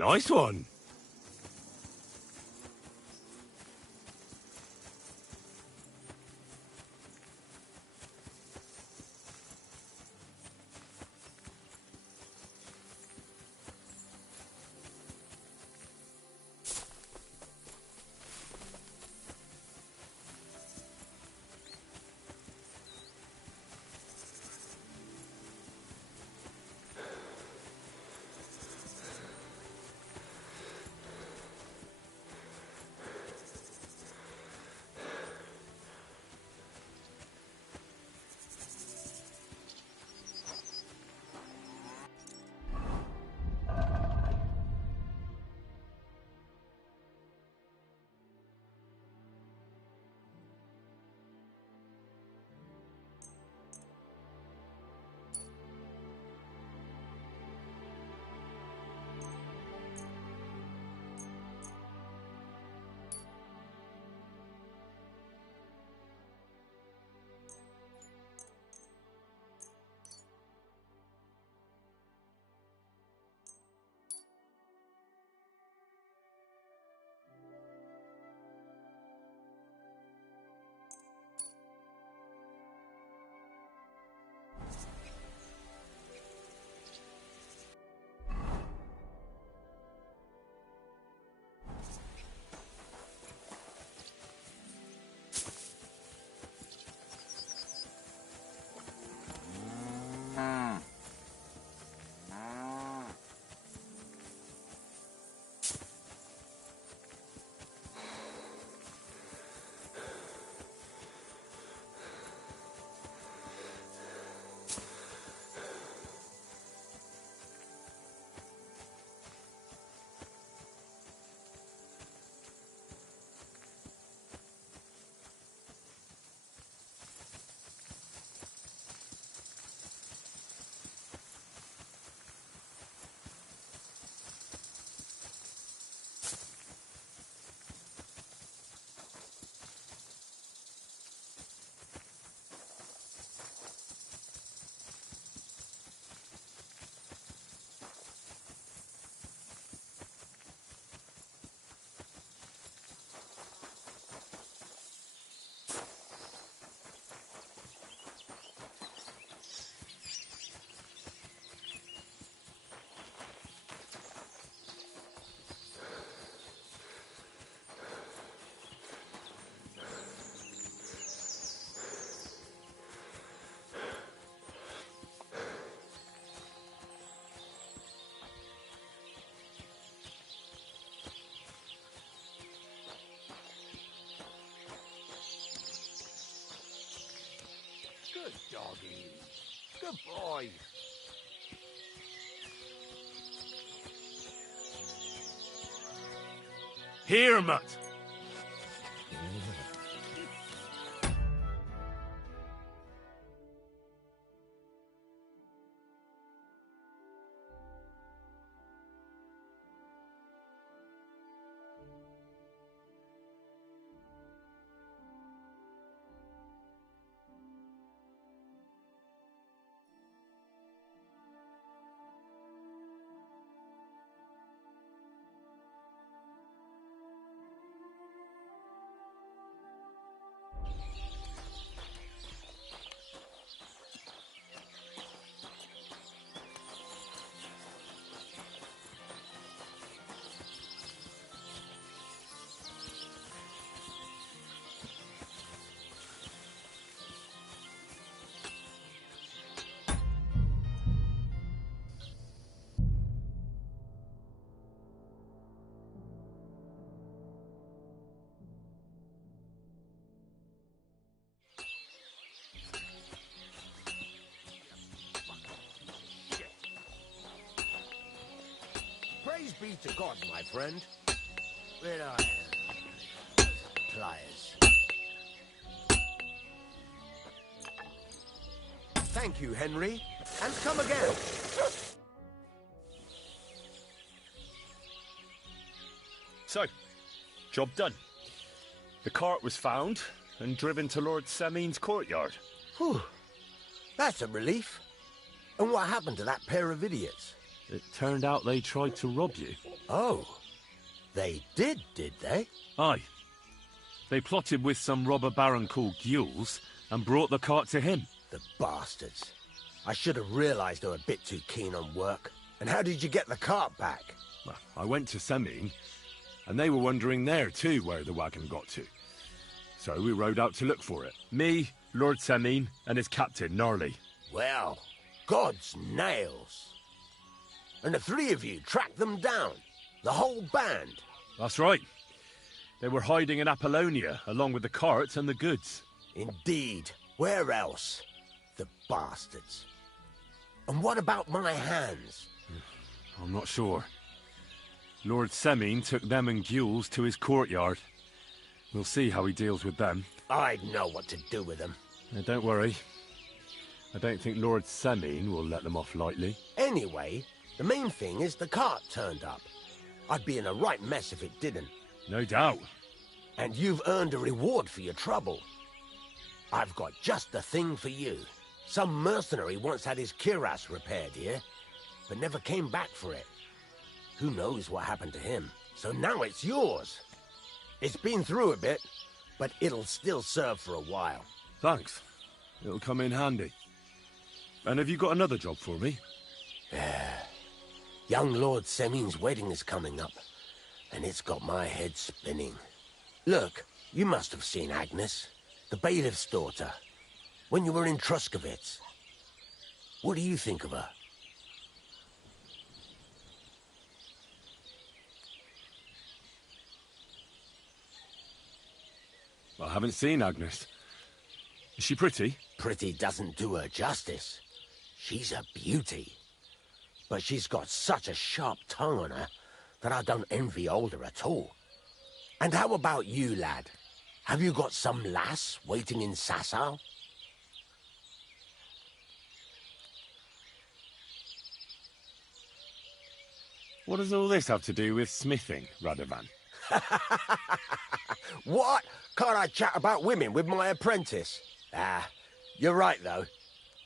Nice one. Good doggy. Good boy. Here, Mutt. Praise be to God, my friend. Where are you? Pliers. Thank you, Henry. And come again. So, job done. The cart was found and driven to Lord Semine's courtyard. Whew. That's a relief. And what happened to that pair of idiots? It turned out they tried to rob you. Oh, they did they? Aye. They plotted with some robber baron called Gules and brought the cart to him. The bastards. I should have realised they were a bit too keen on work. And how did you get the cart back? Well, I went to Semine, and they were wondering there too where the wagon got to. So we rode out to look for it. Me, Lord Semine, and his captain, Gnarly. Well, God's nails. And the three of you tracked them down? The whole band? That's right. They were hiding in Apollonia, along with the carts and the goods. Indeed. Where else? The bastards. And what about my hands? I'm not sure. Lord Semine took them and Gules to his courtyard. We'll see how he deals with them. I'd know what to do with them. Now, don't worry. I don't think Lord Semine will let them off lightly. Anyway, the main thing is the cart turned up. I'd be in a right mess if it didn't. No doubt. And you've earned a reward for your trouble. I've got just the thing for you. Some mercenary once had his cuirass repaired here, but never came back for it. Who knows what happened to him? So now it's yours. It's been through a bit, but it'll still serve for a while. Thanks. It'll come in handy. And have you got another job for me? Young Lord Semine's wedding is coming up, and it's got my head spinning. Look, you must have seen Agnes, the bailiff's daughter, when you were in Truscovitz. What do you think of her? I haven't seen Agnes. Is she pretty? Pretty doesn't do her justice. She's a beauty. But she's got such a sharp tongue on her that I don't envy older at all. And how about you, lad? Have you got some lass waiting in Sasau? What does all this have to do with smithing, Radovan? What? Can't I chat about women with my apprentice? You're right, though.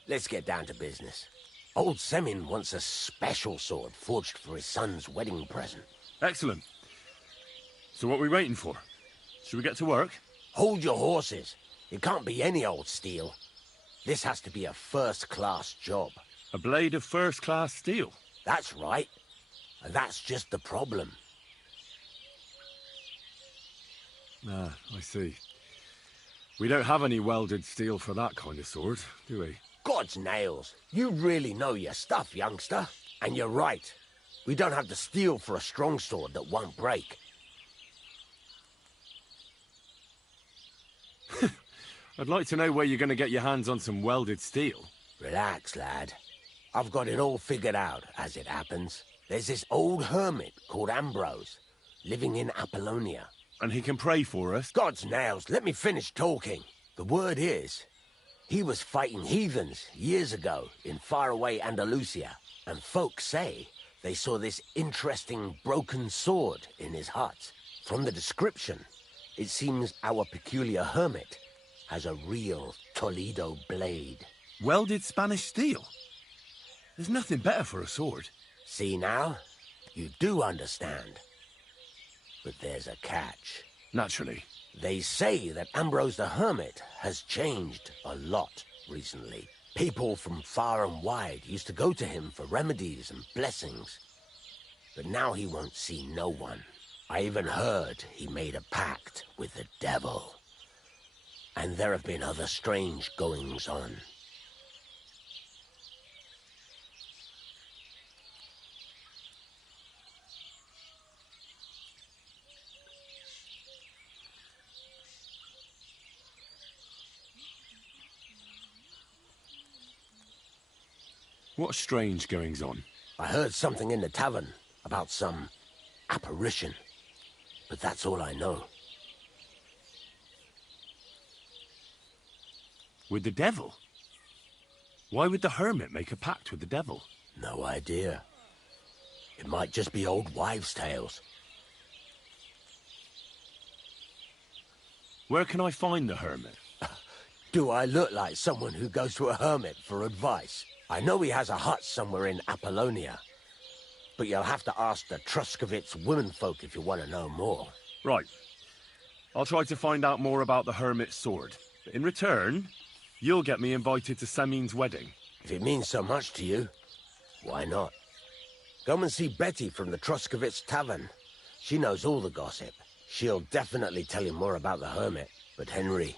Let's get down to business. Old Semine wants a special sword forged for his son's wedding present. Excellent. So what are we waiting for? Should we get to work? Hold your horses. It can't be any old steel. This has to be a first-class job. A blade of first-class steel? That's right. And that's just the problem. Ah, I see. We don't have any welded steel for that kind of sword, do we? God's nails. You really know your stuff, youngster. And you're right. We don't have the steel for a strong sword that won't break. I'd like to know where you're going to get your hands on some welded steel. Relax, lad. I've got it all figured out, as it happens. There's this old hermit called Ambrose, living in Apollonia. And he can pray for us? God's nails, let me finish talking. The word is, he was fighting heathens years ago in faraway Andalusia, and folks say they saw this interesting broken sword in his hut. From the description, it seems our peculiar hermit has a real Toledo blade. Welded Spanish steel? There's nothing better for a sword. See now? You do understand. But there's a catch. Naturally. They say that Ambrose the Hermit has changed a lot recently. People from far and wide used to go to him for remedies and blessings. But now he won't see no one. I even heard he made a pact with the devil. And there have been other strange goings-on. What strange goings-on? I heard something in the tavern about some apparition, but that's all I know. With the devil? Why would the hermit make a pact with the devil? No idea. It might just be old wives' tales. Where can I find the hermit? Do I look like someone who goes to a hermit for advice? I know he has a hut somewhere in Apollonia, But you'll have to ask the Truskovitz womenfolk if you want to know more. Right. I'll try to find out more about the Hermit's sword. But in return, you'll get me invited to Semin's wedding. If it means so much to you, why not? Come and see Betty from the Truskovitz Tavern. She knows all the gossip. She'll definitely tell you more about the Hermit. But Henry,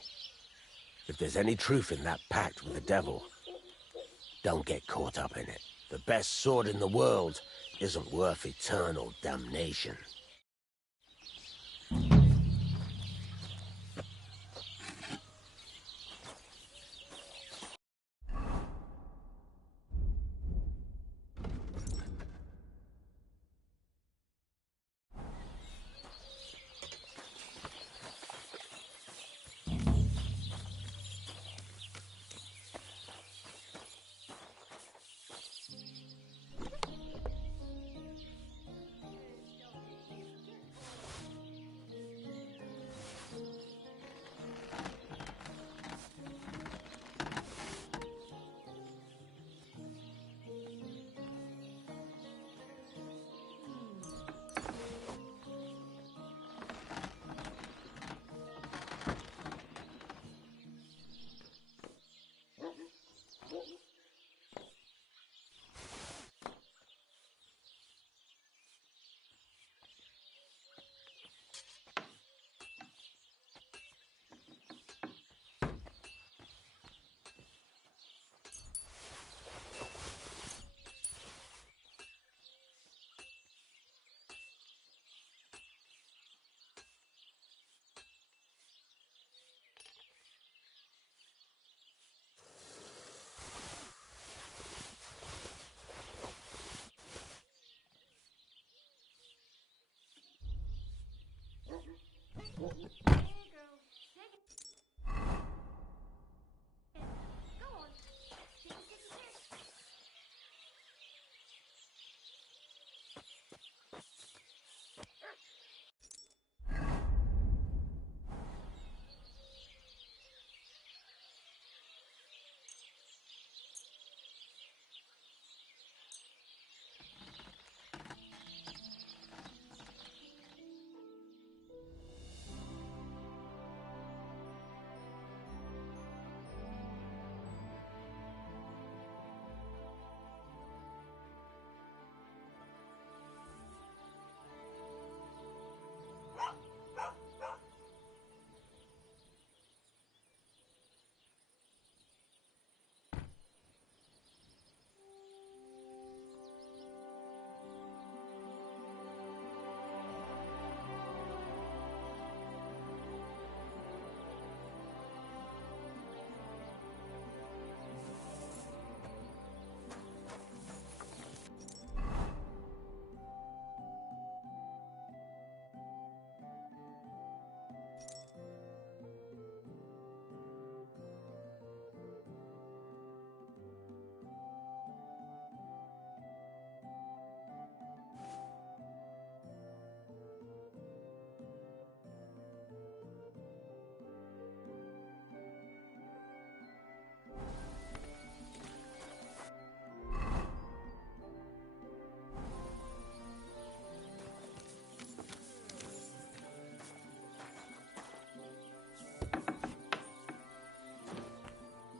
if there's any truth in that pact with the devil, don't get caught up in it. The best sword in the world isn't worth eternal damnation.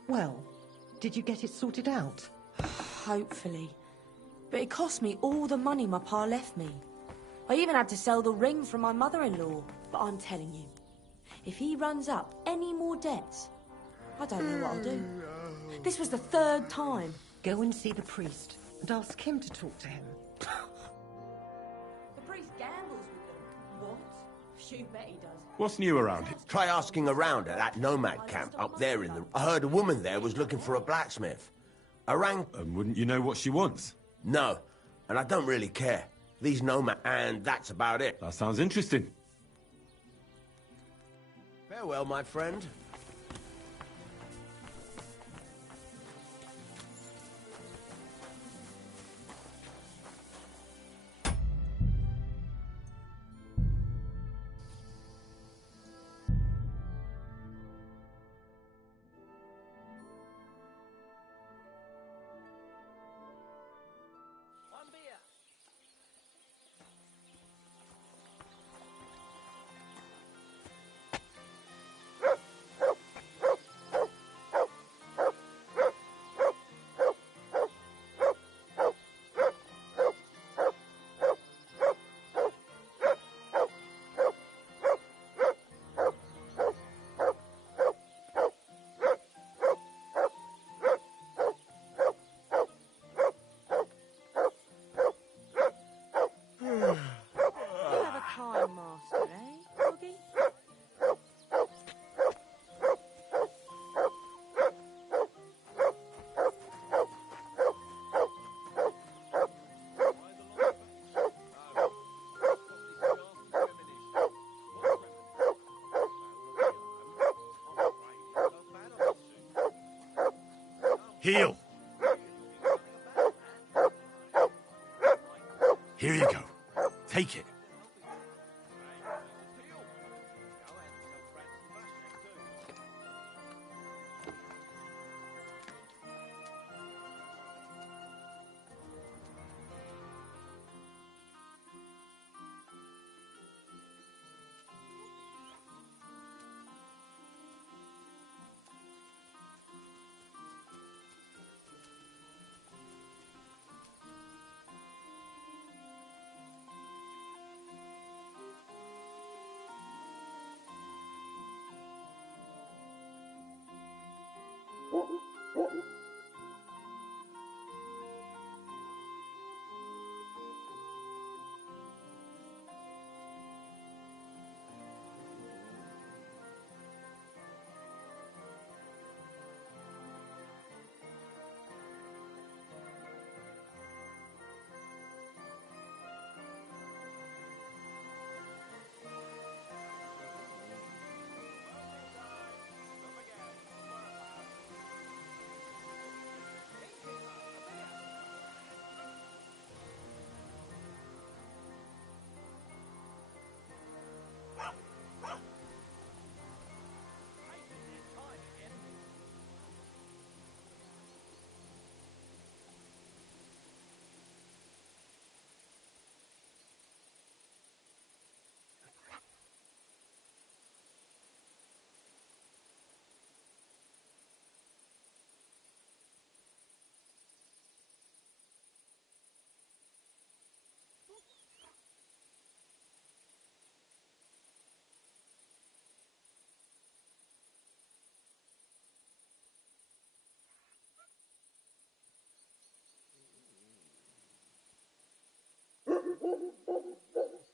Well, did you get it sorted out? Hopefully. But it cost me all the money my pa left me. I even had to sell the ring from my mother-in-law. But I'm telling you, if he runs up any more debts, I don't know what I'll do. This was the third time. Go and see the priest and ask him to talk to him. The priest gambles with them. What? You bet he does. What's new around here? Try asking around at that nomad camp up there in the... I heard a woman there was looking for a blacksmith. I rang... And wouldn't you know what she wants? No, and I don't really care. These nomad... And that's about it. That sounds interesting. Farewell, my friend. your master, eh, Doggy? Heel! Here you go. Take it.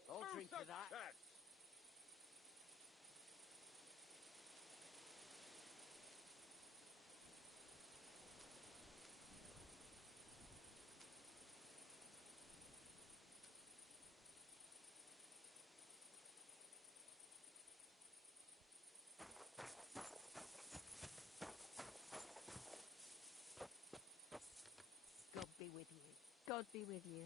I'll drink to that. God be with you. God be with you.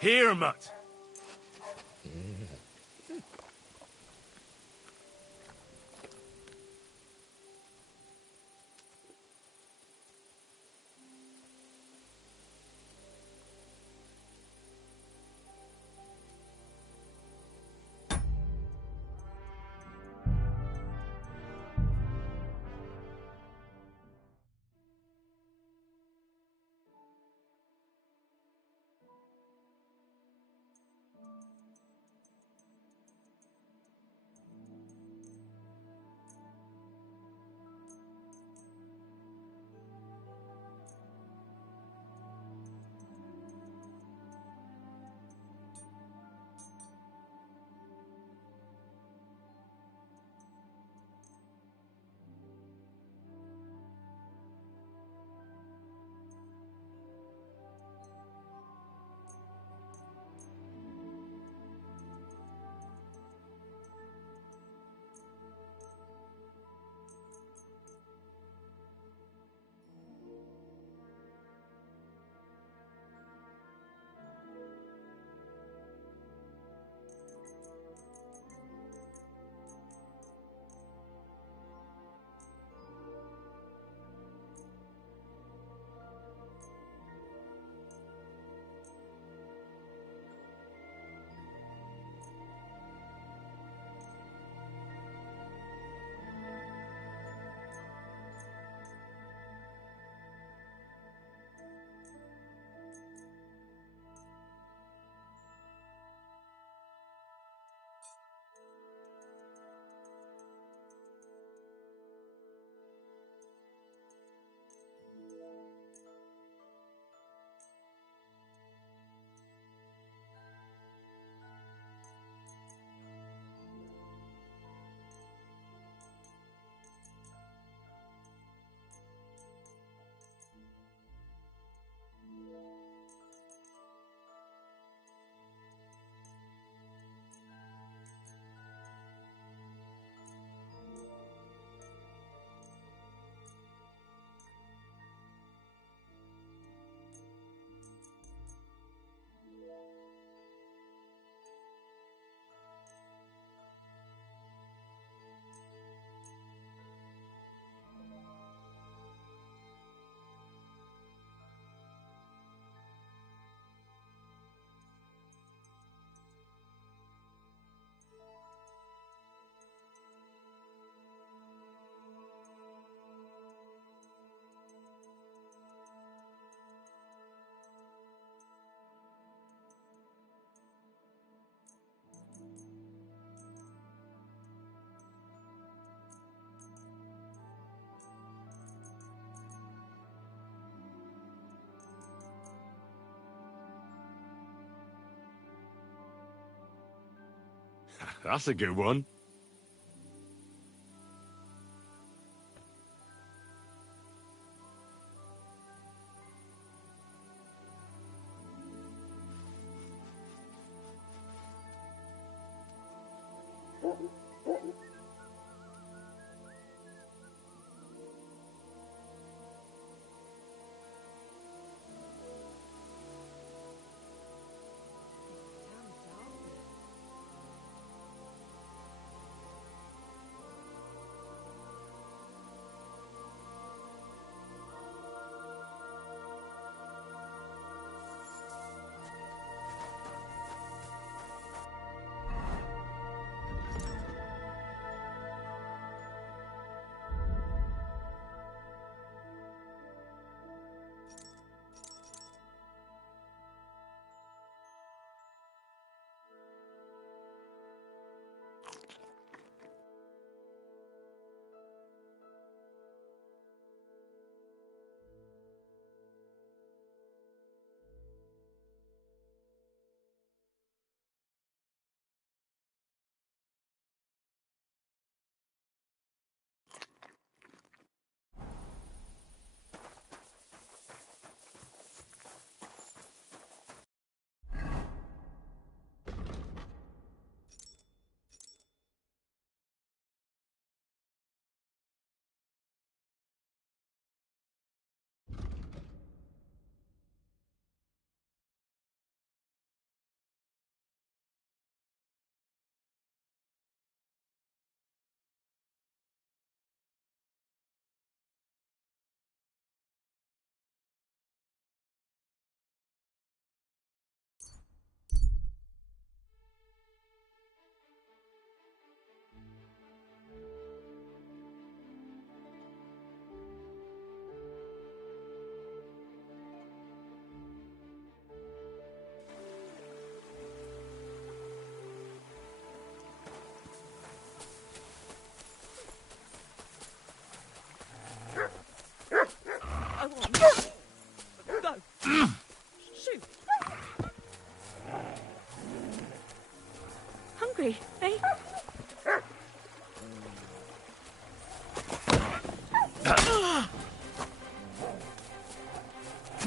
Here, Mutt. That's a good one.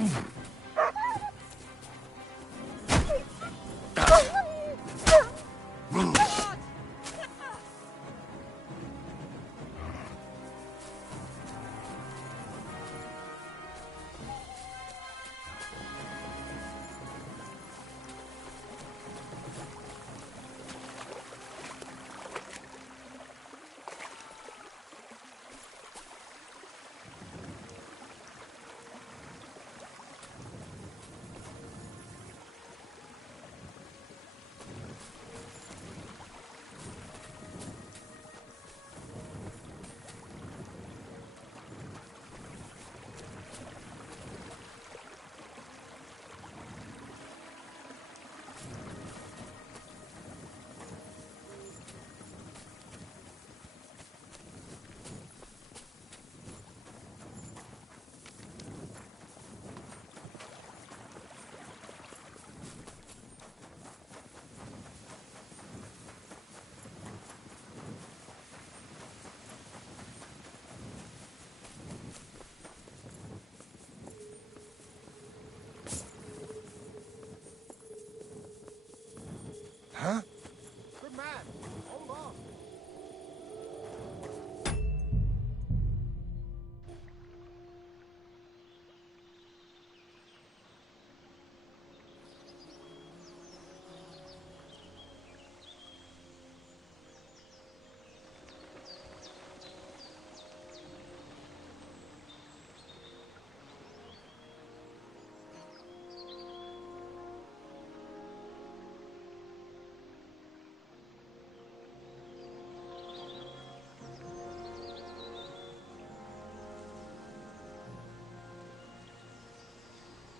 Mm.